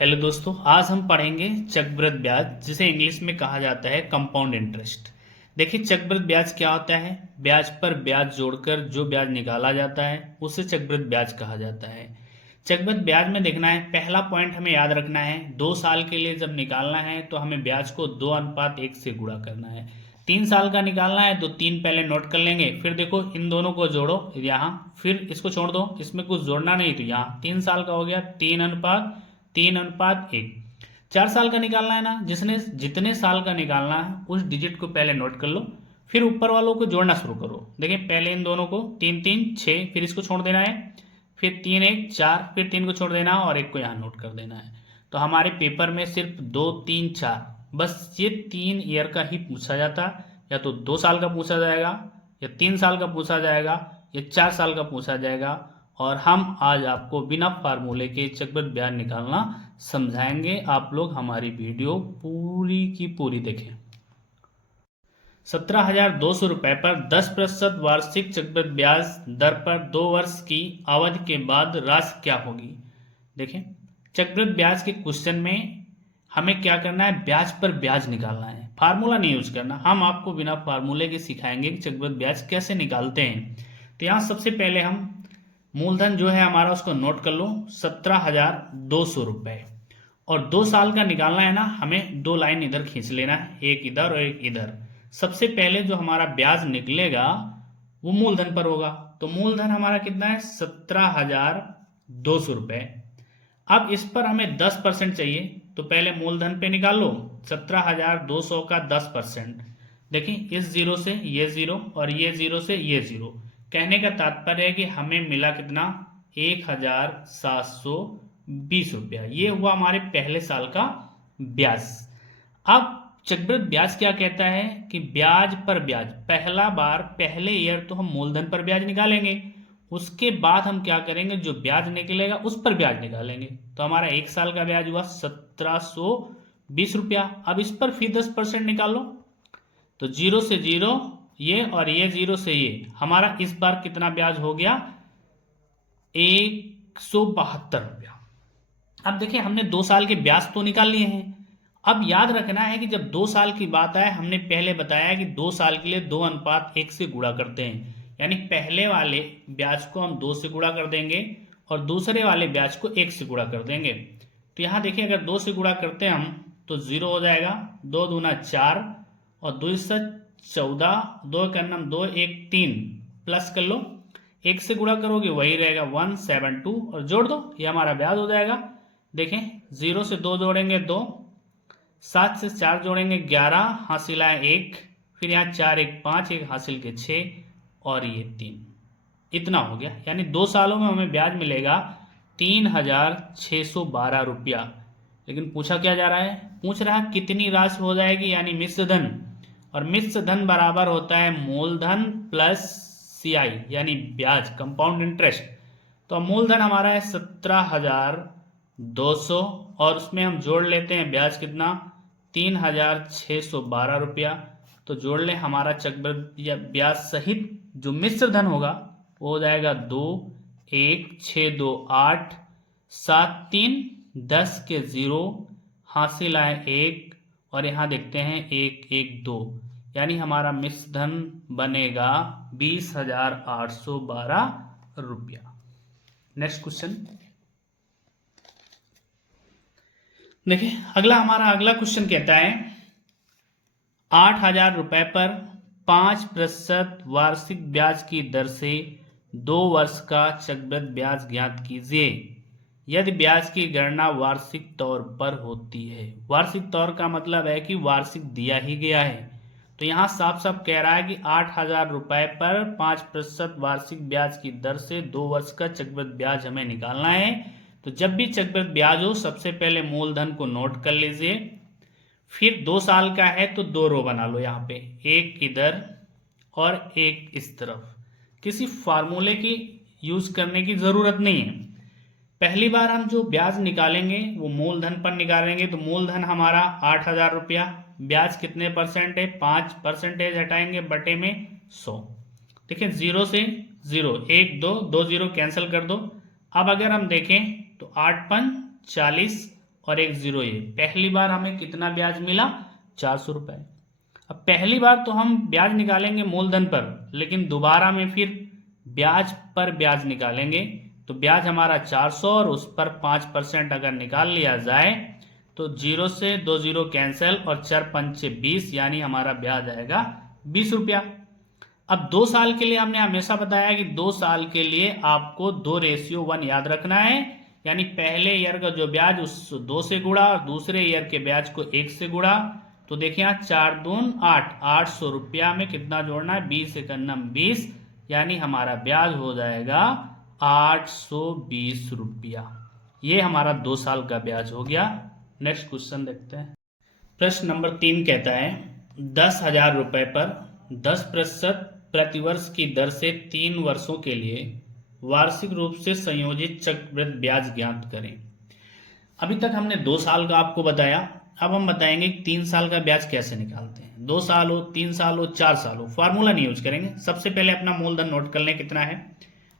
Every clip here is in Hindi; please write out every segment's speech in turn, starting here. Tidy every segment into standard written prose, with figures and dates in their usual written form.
हेलो दोस्तों, आज हम पढ़ेंगे चक्रवृद्धि ब्याज, जिसे इंग्लिश में कहा जाता है कंपाउंड इंटरेस्ट। देखिए, चक्रवृद्धि ब्याज क्या होता है। ब्याज पर ब्याज जोड़कर जो ब्याज निकाला जाता है उसे चक्रवृद्धि ब्याज कहा जाता है। चक्रवृद्धि ब्याज में देखना है, पहला पॉइंट हमें याद रखना है, 2 साल के लिए जब निकालना है तो हमें ब्याज को 2:1 से गुणा करना है। 3 साल का निकालना है तो 3 पहले नोट कर लेंगे, फिर देखो इन दोनों को जोड़ो यहाँ, फिर इसको छोड़ दो, इसमें कुछ जोड़ना नहीं, तो यहाँ 3 साल का हो गया 3:3:1। 4 साल का निकालना है ना, जिसने जितने साल का निकालना है उस डिजिट को पहले नोट कर लो, फिर ऊपर वालों को जोड़ना शुरू करो। देखिए, पहले इन दोनों को 3 3 6, फिर इसको छोड़ देना है, फिर 3 1 4, फिर 3 को छोड़ देना और 1 को यहाँ नोट कर देना है। तो हमारे पेपर में सिर्फ 2 3 4 बस ये 3 ईयर का ही पूछा जाता, या तो 2 साल का पूछा जाएगा, या 3 साल का पूछा जाएगा, या 4 साल का पूछा जाएगा। और हम आज आपको बिना फार्मूले के चक्रवृद्धि ब्याज निकालना समझाएंगे। आप लोग हमारी वीडियो पूरी की पूरी देखें। 17,200 रुपए पर 10% वार्षिक चक्रवृद्धि ब्याज दर पर 2 वर्ष की अवधि के बाद राशि क्या होगी। देखें, चक्रवृद्धि ब्याज के क्वेश्चन में हमें क्या करना है, ब्याज पर ब्याज निकालना है, फार्मूला नहीं यूज करना। हम आपको बिना फार्मूले के सिखाएंगे कि चक्रवृद्धि ब्याज कैसे निकालते हैं। तो यहाँ सबसे पहले हम मूलधन जो है हमारा उसको नोट कर लो, 17,200 रुपए, और 2 साल का निकालना है ना, हमें 2 लाइन इधर खींच लेना है, एक इधर और एक इधर। सबसे पहले जो हमारा ब्याज निकलेगा वो मूलधन पर होगा, तो मूलधन हमारा कितना है, 17,200 रुपए। अब इस पर हमें 10% चाहिए, तो पहले मूलधन पे निकाल लो 17,200 का 10%। देखिए, इस जीरो से ये जीरो और ये जीरो से ये जीरो, कहने का तात्पर्य है कि हमें मिला कितना, 1,720 रुपया। ये हुआ हमारे पहले साल का ब्याज। अब चक्रवृद्धि ब्याज क्या कहता है कि ब्याज पर ब्याज, पहला बार पहले ईयर तो हम मूलधन पर ब्याज निकालेंगे, उसके बाद हम क्या करेंगे, जो ब्याज निकलेगा उस पर ब्याज निकालेंगे। तो हमारा 1 साल का ब्याज हुआ 1,720 रुपया। अब इस पर फिर 10% निकालो, तो जीरो से जीरो ये और ये जीरो से ये, हमारा इस बार कितना ब्याज हो गया, 172 रुपया। अब देखिए, हमने 2 साल के ब्याज तो निकाल लिए हैं। अब याद रखना है कि जब 2 साल की बात आए, हमने पहले बताया कि 2 साल के लिए 2:1 से गुणा करते हैं, यानी पहले वाले ब्याज को हम 2 से गुणा कर देंगे और दूसरे वाले ब्याज को 1 से गुणा कर देंगे। तो यहाँ देखिए, अगर 2 से गुणा करते हैं हम तो 0 हो जाएगा, 2 दूना 4 और 2 14, 2 का नाम 2 1 3, प्लस कर लो, 1 से गुणा करोगे वही रहेगा 172 और जोड़ दो, ये हमारा ब्याज हो जाएगा। देखें, 0 से 2 जोड़ेंगे 2, 7 से 4 जोड़ेंगे 11, हासिल आए 1, फिर यहाँ 4 1 5, 1 हासिल के 6 और ये 3, इतना हो गया। यानी 2 सालों में हमें ब्याज मिलेगा 3,612 रुपया। लेकिन पूछा क्या जा रहा है, पूछ रहा है कितनी राशि हो जाएगी, यानी मिश्र धन। और मिश्र धन बराबर होता है मूलधन प्लस CI, यानी ब्याज, कंपाउंड इंटरेस्ट। तो मूलधन हमारा है 17,200 और उसमें हम जोड़ लेते हैं ब्याज कितना, 3,612 रुपया। तो जोड़ ले, हमारा चक्रवृद्धि या ब्याज सहित जो मिश्र धन होगा वो हो जाएगा 2 1 6 2 8 7 3 10 के 0, हासिल आए 1 और यहाँ देखते हैं 1 1 2, यानी हमारा मिश्र धन बनेगा 20,812 रुपया। नेक्स्ट क्वेश्चन देखिए, अगला क्वेश्चन कहता है 8,000 रुपए पर 5% वार्षिक ब्याज की दर से 2 वर्ष का चक्रवृद्धि ब्याज ज्ञात कीजिए यदि ब्याज की गणना वार्षिक तौर पर होती है। वार्षिक तौर का मतलब है कि वार्षिक दिया ही गया है। तो यहाँ साफ साफ कह रहा है कि 8,000 रुपए पर 5% वार्षिक ब्याज की दर से 2 वर्ष का चक्रवृद्धि ब्याज हमें निकालना है। तो जब भी चक्रवृद्धि ब्याज हो, सबसे पहले मूलधन को नोट कर लीजिए, फिर 2 साल का है तो 2 रो बना लो यहाँ पे, एक इधर और एक इस तरफ। किसी फार्मूले की यूज करने की जरूरत नहीं है। पहली बार हम जो ब्याज निकालेंगे वो मूलधन पर निकालेंगे, तो मूलधन हमारा 8,000 रुपया, ब्याज कितने परसेंट है, 5% हटाएंगे बटे में 100। देखिए, 0 से 0, 1 2 0 कैंसिल कर दो। अब अगर हम देखें तो 8 5 40 और एक जीरो ये। पहली बार हमें कितना ब्याज मिला? 400 रुपये। अब पहली बार तो हम ब्याज निकालेंगे मूलधन पर, लेकिन दोबारा में फिर ब्याज पर ब्याज निकालेंगे। तो ब्याज हमारा 400 और उस पर 5% अगर निकाल लिया जाए तो जीरो से दो जीरो कैंसिल और 4 पंचे 20, यानी हमारा ब्याज आएगा 20 रुपया। अब 2 साल के लिए हमने हमेशा बताया कि 2 साल के लिए आपको 2:1 याद रखना है, यानी पहले ईयर का जो ब्याज उस 2 से गुणा और दूसरे ईयर के ब्याज को 1 से गुणा। तो देखिए यहाँ 4 दून 8, 800 रुपया में कितना जोड़ना है? 20 एक 20, यानी हमारा ब्याज हो जाएगा 820 रुपया। ये हमारा 2 साल का ब्याज हो गया। नेक्स्ट क्वेश्चन देखते हैं। प्रश्न नंबर 3 कहता है 10,000 रुपए पर 10% प्रतिवर्ष की दर से 3 वर्षों के लिए वार्षिक रूप से संयोजित चक्रवृद्धि ब्याज ज्ञात करें। अभी तक हमने 2 साल का आपको बताया, अब हम बताएंगे 3 साल का ब्याज कैसे निकालते हैं। 2 साल हो, 3 साल हो, 4 साल हो, फॉर्मूला नहीं यूज करेंगे। सबसे पहले अपना मूलधन नोट कर लें, कितना है।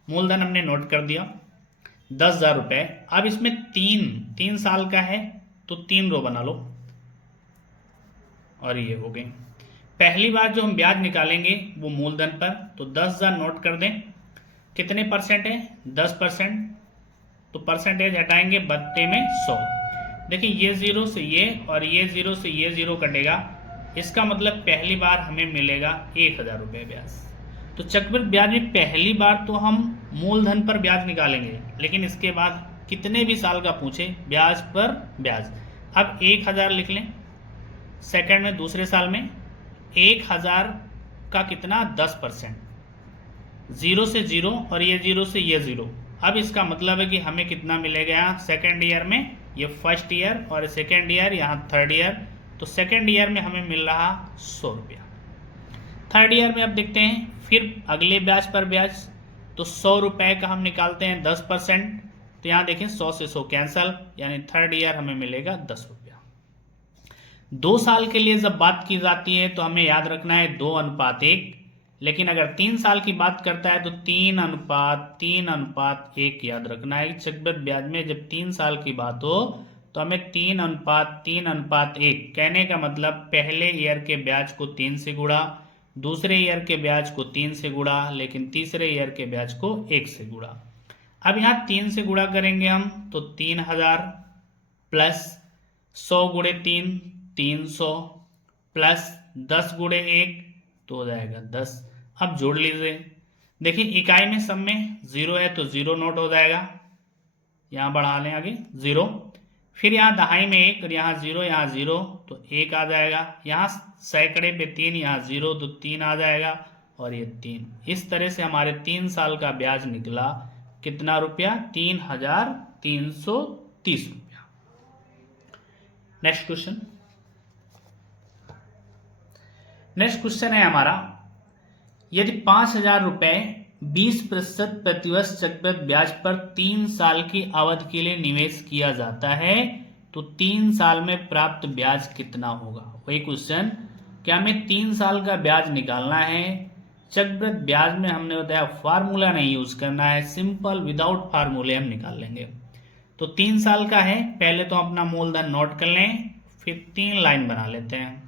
मूलधन हमने नोट कर दिया 10,000 रुपए। अब इसमें 3 साल का है तो 3 रो बना लो और ये हो गई। पहली बार जो हम ब्याज निकालेंगे वो मूलधन पर, तो 10,000 नोट कर दें। कितने परसेंट है? 10%। तो परसेंटेज हटाएंगे बत्ते में 100। देखिए ये जीरो से ये और ये जीरो से ये जीरो कटेगा, इसका मतलब पहली बार हमें मिलेगा 1,000 रुपये ब्याज। तो चक्रवृद्धि ब्याज में पहली बार तो हम मूलधन पर ब्याज निकालेंगे, लेकिन इसके बाद कितने भी साल का पूछे ब्याज पर ब्याज। अब 1,000 लिख लें। सेकंड में दूसरे साल में 1,000 का कितना? 10%। जीरो से जीरो और ये जीरो से ये जीरो। अब इसका मतलब है कि हमें कितना मिलेगा यहाँ सेकेंड ईयर में, ये फर्स्ट ईयर और सेकेंड ईयर यहाँ थर्ड ईयर। तो सेकेंड ईयर में हमें मिल रहा 100 रुपया। थर्ड ईयर में अब देखते हैं फिर अगले ब्याज पर ब्याज। तो 100 रुपये का हम निकालते हैं 10%। तो यहाँ देखें 100 से 100 कैंसल, यानी थर्ड ईयर हमें मिलेगा 10 रुपया। 2 साल के लिए जब बात की जाती है तो हमें याद रखना है 2:1, लेकिन अगर 3 साल की बात करता है तो 3:3:1 याद रखना है। चक्रवृद्धि ब्याज में जब 3 साल की बात हो तो हमें 3:3:1, कहने का मतलब पहले ईयर के ब्याज को 3 से गुणा, दूसरे ईयर के ब्याज को 3 से गुणा, लेकिन तीसरे ईयर के ब्याज को 1 से गुणा। अब यहाँ 3 से गुणा करेंगे हम तो 3,000 प्लस 100 गुणे 3 300 प्लस 10 गुणे 1 तो हो जाएगा 10। अब जोड़ लीजिए। देखिए इकाई में सब में जीरो है तो जीरो नोट हो जाएगा, यहाँ बढ़ा लें आगे 0। फिर यहाँ दहाई में 1 और यहाँ 0, यहाँ 0 तो 1 आ जाएगा। यहाँ सैकड़े पे 3, यहाँ 0 तो 3 आ जाएगा और ये 3। इस तरह से हमारे 3 साल का ब्याज निकला कितना रुपया? 3,330 रुपया। Next question. नेक्स्ट क्वेश्चन है हमारा, यदि 5,000 रुपए 20% प्रतिवर्ष चक्रवृद्धि ब्याज पर 3 साल की अवधि के लिए निवेश किया जाता है तो 3 साल में प्राप्त ब्याज कितना होगा? वही क्वेश्चन कि हमें 3 साल का ब्याज निकालना है। चक्रवृद्धि ब्याज में हमने बताया फार्मूला नहीं यूज करना है, सिंपल विदाउट फार्मूले हम निकाल लेंगे। तो 3 साल का है, पहले तो अपना मूलधन नोट कर लें, फिर 3 लाइन बना लेते हैं।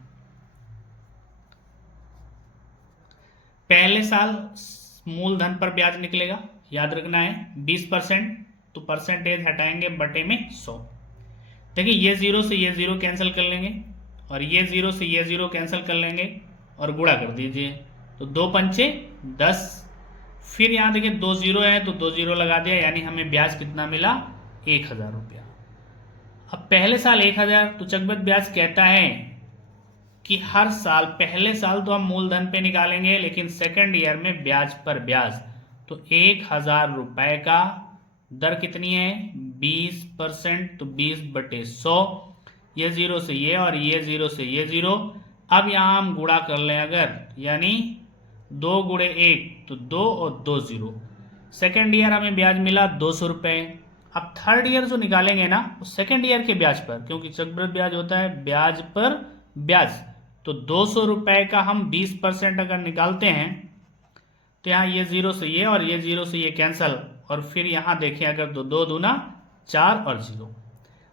पहले साल मूलधन पर ब्याज निकलेगा, याद रखना है 20%, तो परसेंटेज हटाएंगे बटे में 100। देखिए ये 0 से ये 0 कैंसिल कर लेंगे और ये 0 से ये 0 कैंसिल कर लेंगे और गुणा कर दीजिए तो 2 पंचे 10। फिर यहाँ देखिए 2 0 है तो 2 0 लगा दिया, यानी हमें ब्याज कितना मिला? 1,000 रुपया। अब पहले साल 1,000, तो चक्रवृद्धि ब्याज कहता है कि हर साल, पहले साल तो हम मूलधन पे निकालेंगे, लेकिन सेकंड ईयर में ब्याज पर ब्याज। तो 1,000 रुपए का दर कितनी है? 20%, तो 20/100। ये 0 से ये और ये 0 से ये 0। अब यहाँ हम गुणा कर लें अगर, यानी 2 गुणे 1 तो 2 और 2 0। सेकेंड ईयर हमें ब्याज मिला 200 रुपये। अब थर्ड ईयर जो निकालेंगे ना वो सेकेंड ईयर के ब्याज पर, क्योंकि चक्रवृद्धि ब्याज होता है ब्याज पर ब्याज। तो 200 रुपए का हम 20% अगर निकालते हैं तो यहाँ ये 0 से ये और ये 0 से ये कैंसल, और फिर यहाँ देखें अगर तो 2 दूना 4 और 0।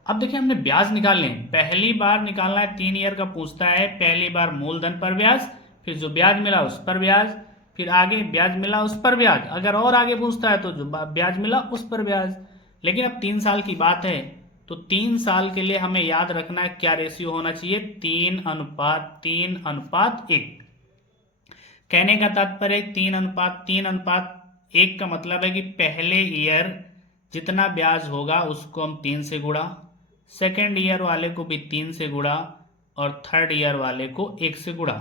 अब देखिए हमने ब्याज निकालने हैं, पहली बार निकालना है, 3 ईयर का पूछता है, पहली बार मूलधन पर ब्याज, फिर जो ब्याज मिला उस पर ब्याज, फिर आगे ब्याज मिला उस पर ब्याज, अगर और आगे पूछता है तो जो ब्याज मिला उस पर ब्याज। लेकिन अब 3 साल की बात है, तो 3 साल के लिए हमें याद रखना है क्या रेशियो होना चाहिए, 3:3:1। कहने का तात्पर्य 3:3:1 का मतलब है कि पहले ईयर जितना ब्याज होगा उसको हम 3 से गुणा, सेकेंड ईयर वाले को भी 3 से गुणा, और थर्ड ईयर वाले को 1 से गुणा।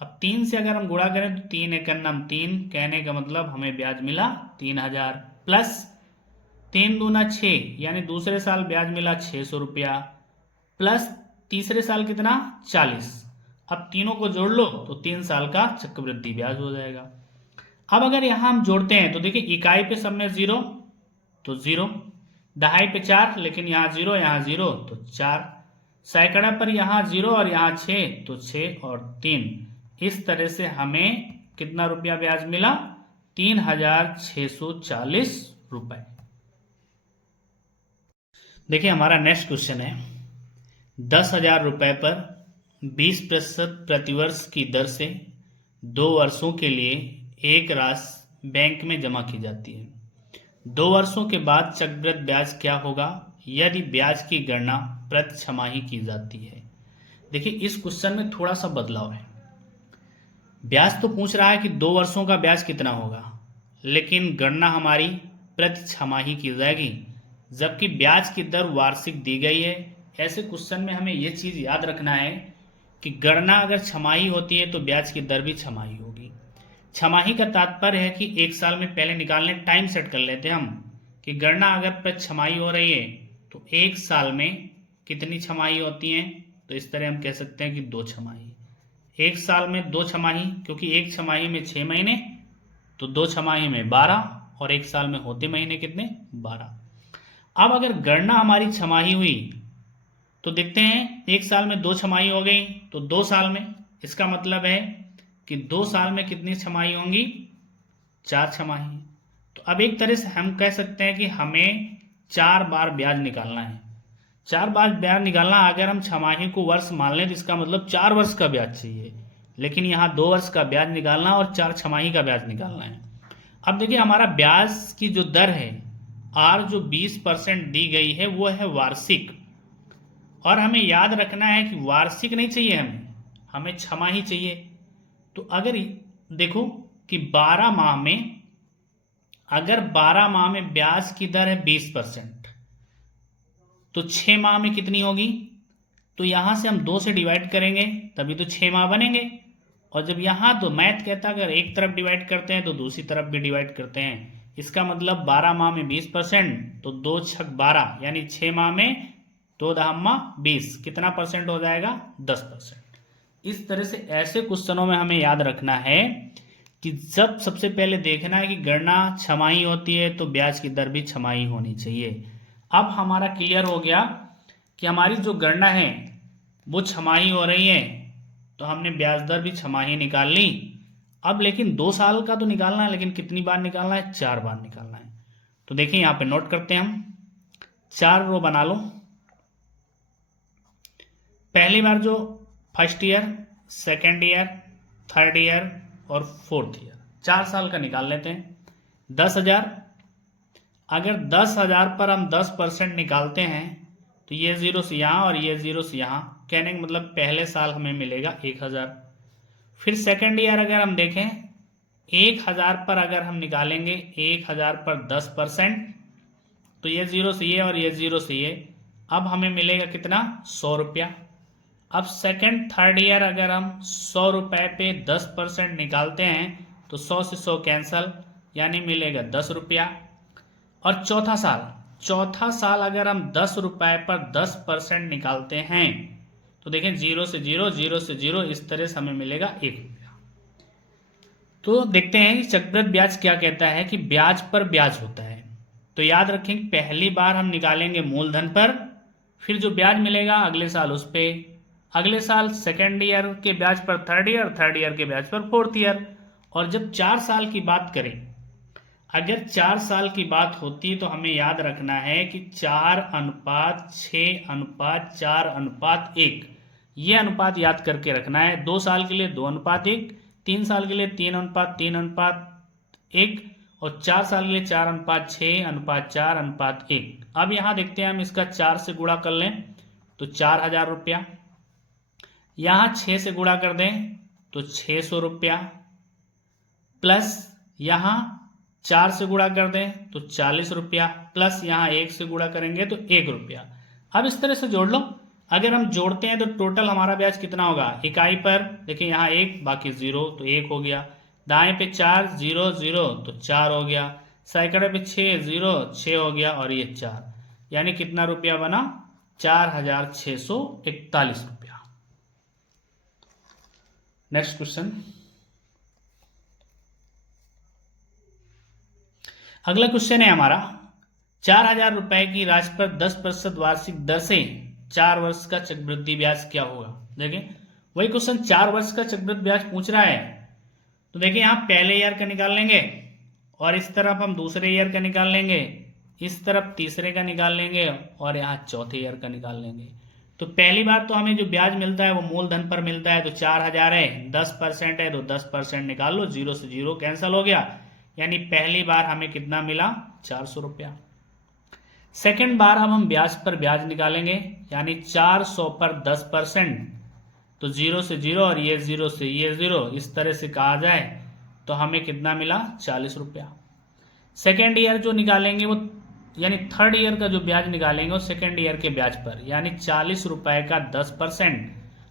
अब 3 से अगर हम गुणा करें तो 3 × 3, कहने का मतलब हमें ब्याज मिला 3000, प्लस 3 दूना 6, यानी दूसरे साल ब्याज मिला 600 रुपया, प्लस तीसरे साल कितना 40। अब तीनों को जोड़ लो तो 3 साल का चक्रवृद्धि ब्याज हो जाएगा। अब अगर यहां हम जोड़ते हैं तो देखिए इकाई पे सब में 0 तो 0, दहाई पे 4, लेकिन यहाँ 0 यहाँ 0 तो 4, सैकड़ा पर यहाँ 0 और यहाँ 6 तो 6 और 3। इस तरह से हमें कितना रुपया ब्याज मिला, 3640 रुपए। देखिए हमारा नेक्स्ट क्वेश्चन है, 10,000 रुपए पर 20% प्रतिवर्ष की दर से 2 वर्षों के लिए एक राशि बैंक में जमा की जाती है। 2 वर्षों के बाद चक्रवृद्धि ब्याज क्या होगा यदि ब्याज की गणना प्रति छमाही की जाती है। देखिए इस क्वेश्चन में थोड़ा सा बदलाव है, ब्याज तो पूछ रहा है कि 2 वर्षों का ब्याज कितना होगा, लेकिन गणना हमारी प्रति छमाही की जाएगी, जबकि ब्याज की दर वार्षिक दी गई है। ऐसे क्वेश्चन में हमें यह चीज याद रखना है कि गणना अगर छमाही होती है तो ब्याज की दर भी छमाही होगी। छमाही का तात्पर्य है कि एक साल में पहले निकालने टाइम सेट कर लेते हैं हम कि गणना अगर प्रति छमाही हो रही है तो एक साल में कितनी छमाही होती है, तो इस तरह हम कह सकते हैं कि 2 छमाही। एक साल में 2 छमाही, क्योंकि एक छमाही में 6 महीने, तो 2 छमाही में 12, और एक साल में होते महीने कितने 12। अब अगर गणना हमारी छमाही हुई तो देखते हैं एक साल में 2 छमाही हो गई तो 2 साल में, इसका मतलब है कि 2 साल में कितनी छमाही होंगी, 4 छमाही। तो अब एक तरह से हम कह सकते हैं कि हमें 4 बार ब्याज निकालना है। 4 बार ब्याज निकालना, अगर हम छमाही को वर्ष मान लें तो इसका मतलब 4 वर्ष का ब्याज चाहिए, लेकिन यहाँ 2 वर्ष का ब्याज निकालना और 4 छमाही का ब्याज निकालना है। अब देखिए हमारा ब्याज की जो दर है आर जो 20% दी गई है वो है वार्षिक, और हमें याद रखना है कि वार्षिक नहीं चाहिए, हमें छमाही चाहिए। तो अगर देखो कि 12 माह में, अगर 12 माह में ब्याज की दर है 20%, तो 6 माह में कितनी होगी, तो यहां से हम 2 से डिवाइड करेंगे तभी तो 6 माह बनेंगे। और जब यहां तो मैथ कहता है अगर एक तरफ डिवाइड करते हैं तो दूसरी तरफ भी डिवाइड करते हैं, इसका मतलब 12 माह में 20%, तो 2 छक 12, यानी 6 माह में 2 दहम्मा 20, कितना परसेंट हो जाएगा, 10%। इस तरह से ऐसे क्वेश्चनों में हमें याद रखना है कि जब सबसे पहले देखना है कि गणना छमाही होती है तो ब्याज की दर भी छमाही होनी चाहिए। अब हमारा क्लियर हो गया कि हमारी जो गणना है वो छमाही हो रही है, तो हमने ब्याज दर भी छमाही निकाल ली। अब लेकिन 2 साल का तो निकालना है, लेकिन कितनी बार निकालना है, 4 बार निकालना है। तो देखिए यहाँ पे नोट करते हैं हम, 4 रो बना लो। पहली बार जो first year, second year, third year और फोर्थ ईयर, 4 साल का निकाल लेते हैं। 10,000, अगर 10,000 पर हम 10% निकालते हैं तो ये 0 से यहाँ और ये 0 से यहाँ, कहने का मतलब पहले साल हमें मिलेगा 1,000। फिर सेकेंड ईयर अगर हम देखें 1,000 पर अगर हम निकालेंगे 1,000 पर 10%, तो ये 0 से ये और ये 0 से ये, अब हमें मिलेगा कितना, 100 रुपया। अब सेकेंड थर्ड ईयर अगर हम 100 रुपये पे 10% निकालते हैं तो 100 से 100 कैंसल, यानी मिलेगा 10 रुपया। और चौथा साल अगर हम 10 रुपये पर 10% निकालते हैं तो देखें 0 से 0, 0 से 0, इस तरह से हमें मिलेगा 1 रुपया। तो देखते हैं कि चक्रवृद्धि ब्याज क्या कहता है कि ब्याज पर ब्याज होता है। तो याद रखें पहली बार हम निकालेंगे मूलधन पर, फिर जो ब्याज मिलेगा अगले साल उस पे, अगले साल सेकेंड ईयर के ब्याज पर थर्ड ईयर, थर्ड ईयर के ब्याज पर फोर्थ ईयर। और जब 4 साल की बात करें, अगर 4 साल की बात होती तो हमें याद रखना है कि 4:6:4:1 ये अनुपात याद करके रखना है। 2 साल के लिए 2:1, 3 साल के लिए 3:3:1 और 4 साल के लिए 4:6:4:1। अब यहां देखते हैं हम इसका 4 से गुणा कर लें तो 4,000 रुपया, यहां 6 से गुणा कर दें तो 600 रुपया, प्लस यहां 4 से गुणा कर दें तो 40 रुपया, प्लस यहां 1 से गुणा करेंगे तो 1 रुपया। अब इस तरह से जोड़ लो। अगर हम जोड़ते हैं तो टोटल हमारा ब्याज कितना होगा? इकाई पर देखिए यहाँ 1 बाकी 0 तो 1 हो गया, दाएं पे 4 0 0 तो 4 हो गया, सैकड़े पे 6 0 6 हो गया और ये 4, यानी कितना रुपया बना? 4,641 रुपया। नेक्स्ट क्वेश्चन, अगला क्वेश्चन है हमारा 4,000 रुपए की राशि पर 10% वार्षिक दर से 4 वर्ष का चक्रवृद्धि ब्याज क्या होगा? देखिए वही क्वेश्चन, 4 वर्ष का चक्रवृद्धि ब्याज पूछ रहा है। तो देखिए यहाँ पहले ईयर का निकाल लेंगे और इस तरफ हम दूसरे ईयर का निकाल लेंगे, इस तरफ तीसरे का निकाल लेंगे और यहाँ चौथे ईयर का निकाल लेंगे। तो पहली बार तो हमें जो ब्याज मिलता है वो मूलधन पर मिलता है, तो 4,000 है, 10% है तो 10% निकाल लो, 0 से 0 कैंसिल हो गया, यानी पहली बार हमें कितना मिला? 400 रुपया। सेकेंड बार अब हम ब्याज पर ब्याज निकालेंगे, यानी 400 पर 10%, तो 0 से 0 और ये 0 से ये 0, इस तरह से कहा जाए तो हमें कितना मिला? 40 रुपया। सेकेंड ईयर जो निकालेंगे वो, यानी थर्ड ईयर का जो ब्याज निकालेंगे वो सेकेंड ईयर के ब्याज पर, यानी 40 रुपए का 10%,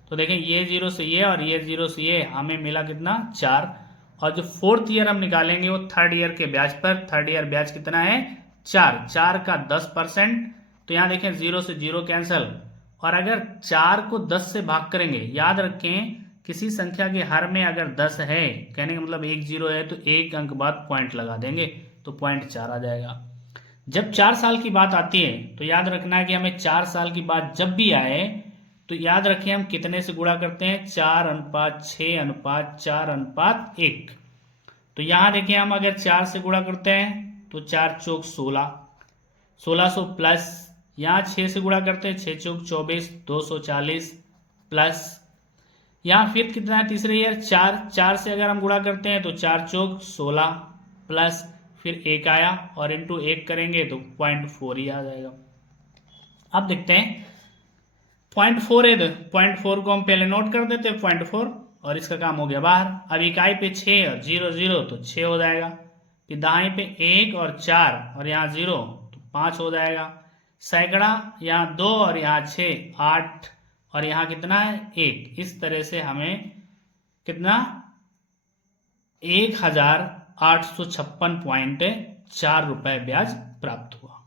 तो देखें ये 0 से ये और ये 0 से ये, हमें मिला कितना? 4। और जो फोर्थ ईयर हम निकालेंगे वो थर्ड ईयर के ब्याज पर, थर्ड ईयर ब्याज कितना है? 4, 4 का 10%, तो यहाँ देखें 0 से 0 कैंसिल, और अगर 4 को 10 से भाग करेंगे, याद रखें किसी संख्या के हर में अगर 10 है, कहने का मतलब 1 0 है तो 1 अंक बाद पॉइंट लगा देंगे तो 0.4 आ जाएगा। जब 4 साल की बात आती है तो याद रखना है कि हमें 4 साल की बात जब भी आए तो याद रखें हम कितने से गुणा करते हैं? 4:6:4:1। तो यहां देखिए हम अगर 4 से गुणा करते हैं तो 4 चौक 16, 1600 प्लस यहाँ 6 से गुणा करते हैं 6 चौक 24, 240 प्लस यहाँ फिर कितना है? तीसरे ईयर 4, 4 से अगर हम गुणा करते हैं तो 4 चौक 16 प्लस फिर 1 आया और इंटू 1 करेंगे तो 0.4 ही आ जाएगा। अब देखते हैं 0.4 है तो 0.4 को हम पहले नोट कर देते हैं 0.4 और इसका काम हो गया बाहर। अब इकाई पे 6 और 0 0 तो 6 हो जाएगा, फिर दाएं पे 1 और 4 और यहाँ 0 तो 5 हो जाएगा, सैकड़ा यहाँ 2 और यहाँ 6 8 और यहाँ कितना है? 1। इस तरह से हमें कितना? 1,856.4 रुपए ब्याज प्राप्त हुआ।